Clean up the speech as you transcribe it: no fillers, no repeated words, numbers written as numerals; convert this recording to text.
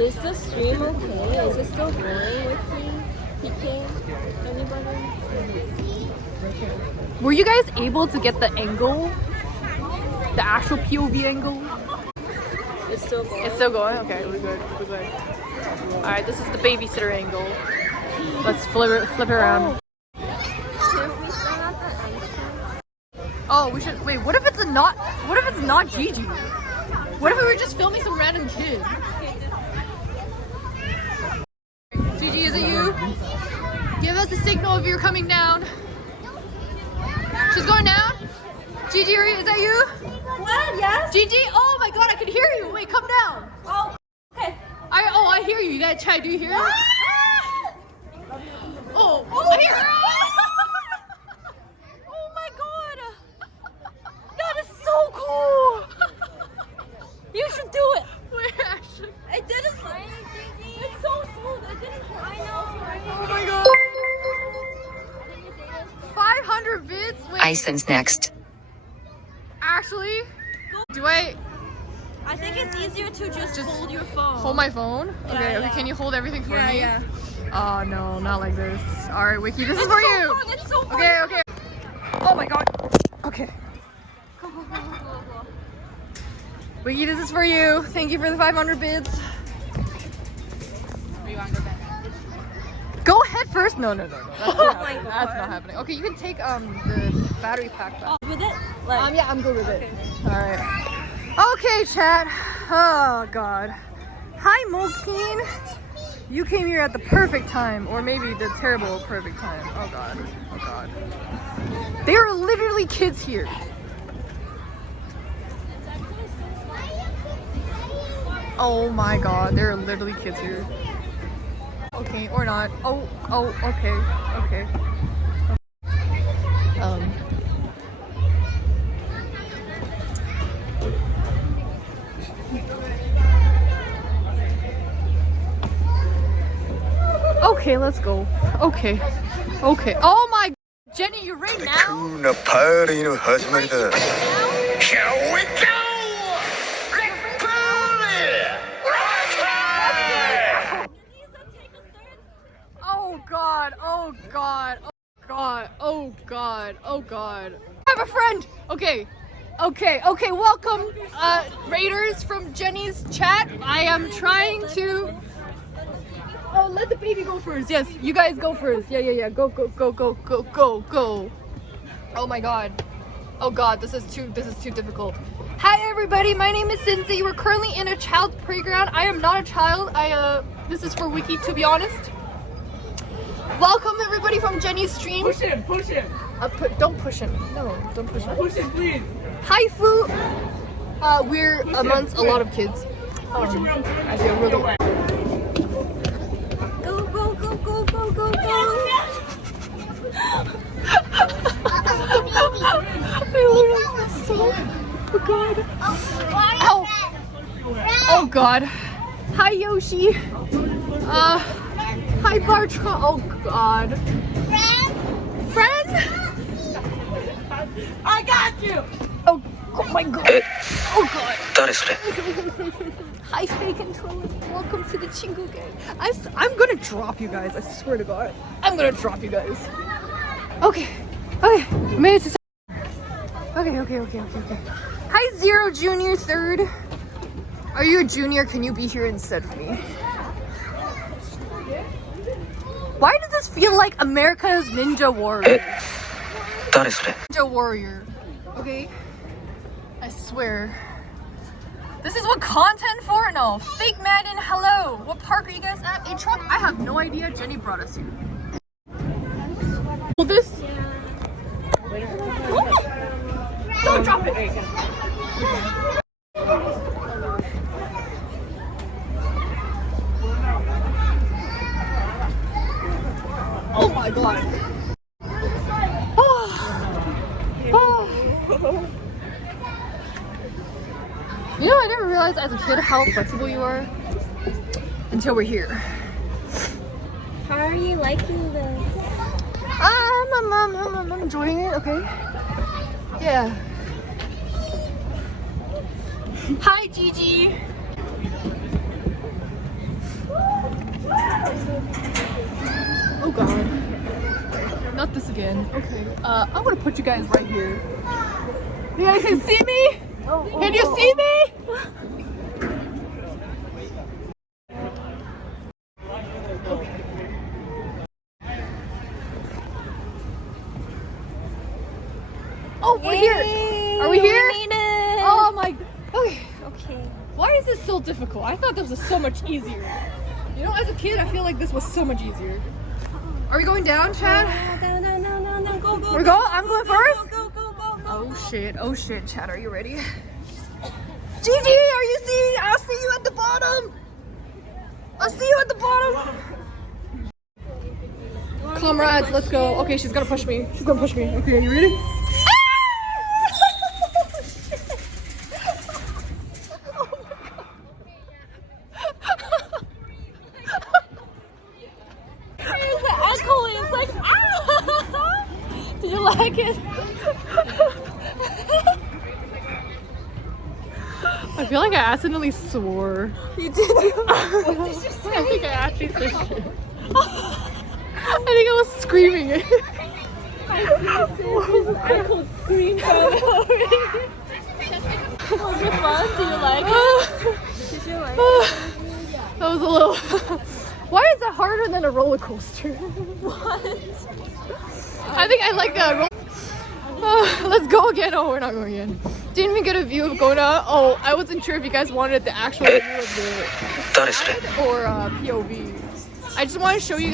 Is the stream okay? Is it still going with PK? Anybody? Were you guys able to get the angle? The actual POV angle? It's still going. It's still going? Okay, we're good. We're good. Alright, this is the babysitter angle. Let's flip it around. Should we stand at the entrance? Oh, we should. Wait, what if it's not Gigi? What if we were just filming some random kid? Gigi, is it you? Give us a signal if you're coming down. She's going down? Gigi, is that you? What? Yes? Gigi? Oh my god, I can hear you. Wait, come down. Oh, okay. I hear you. You gotta try. Do you hear it? Oh, I hear her. Oh my god. That is so cool. You should do it. Wait, actually. I did it. It's so smooth. I didn't. I know. Oh my god. 500 bits? Wait. Ison's next. Actually, do I I think it's easier to just hold your phone. hold my phone? Okay, yeah. can you hold everything for me? Yeah. Oh no, not like this. Alright, Wiki, this is for you. Fun. It's so fun. Okay. Oh my god. Okay. Go. Wiki, this is for you. Thank you for the 500 bits. Go ahead first. No. That's not happening. Okay, you can take the battery pack back. With it? Like, Yeah, I'm good with it. Alright. Okay, chat. Oh god. Hi, Molkeen. You came here at the perfect time, or maybe the terrible perfect time. Oh god. There are literally kids here. Oh my god, there are literally kids here. Okay, or not. Oh, okay. Okay, let's go. Okay. Oh my, Jenny, you're right now? なパーティーの始まりだ。Here we go! Oh god. I have a friend! Okay. Welcome, Raiders from Jenny's chat. I am trying to... Oh, let the baby go first. Yes, you guys go first. Yeah. Go. Oh my god. Oh god, this is too difficult. Hi everybody, my name is Cindy. We're currently in a child's playground. I am not a child. This is for Wiki, to be honest. Welcome everybody from Jenny's stream. Push him. Don't push him. No, don't push him. Push him, please. Hi Fu. We're amongst a lot of kids. I feel really... go. I literally feel so... Oh god. Ow. Oh god. Hi Yoshi. Hi Bartram. Oh god. Friend? I got you. Oh my god. Oh god. 誰それ Hi Fake and Toilet. Welcome to the Chingu gang. I'm gonna drop you guys. I swear to god. I'm gonna drop you guys. Okay. Made it to... Okay. Hi Zero Junior 3rd. Are you a junior? Can you be here instead of me? Why does this feel like America's Ninja Warrior? 誰それ Ninja Warrior. Okay? I swear. This is what content for? No. Fake Madden, hello. What park are you guys at? A truck? I have no idea. Jenny brought us here. Hold this? Don't drop it. Oh my god. You know, I never realized as a kid how flexible you are until we're here. How are you liking this? I'm enjoying it, okay? Yeah. Hi, Gigi. again. Okay. I'm gonna put you guys right here. You guys can see me? Can you see me? Oh, we're here. Are we here? We made it. Oh my. Okay. Okay. Why is this so difficult? I thought this was so much easier. You know, as a kid, I feel like this was so much easier. Are we going down, Chad? No, go, go. We go? I'm going first? Go. Oh shit, Chad, are you ready? Gigi, are you seeing? I'll see you at the bottom. I'll see you at the bottom. Comrades, let's go. Okay, she's gonna push me. She's gonna push me. Okay, are you ready? Here's the ankle and it's like, ah! Did you like it? I feel like I accidentally swore. You did. I think I actually said shit. I think I was screaming it. His ankle screamed out. Was it fun? Did you like it? Did you like it? That was a little. Why is that harder than a roller coaster? What? I think I like that. Let's go again. Oh, we're not going again. Didn't even get a view of Gona. Oh, I wasn't sure if you guys wanted the actual view of the Honestly. or POV. I just want to show you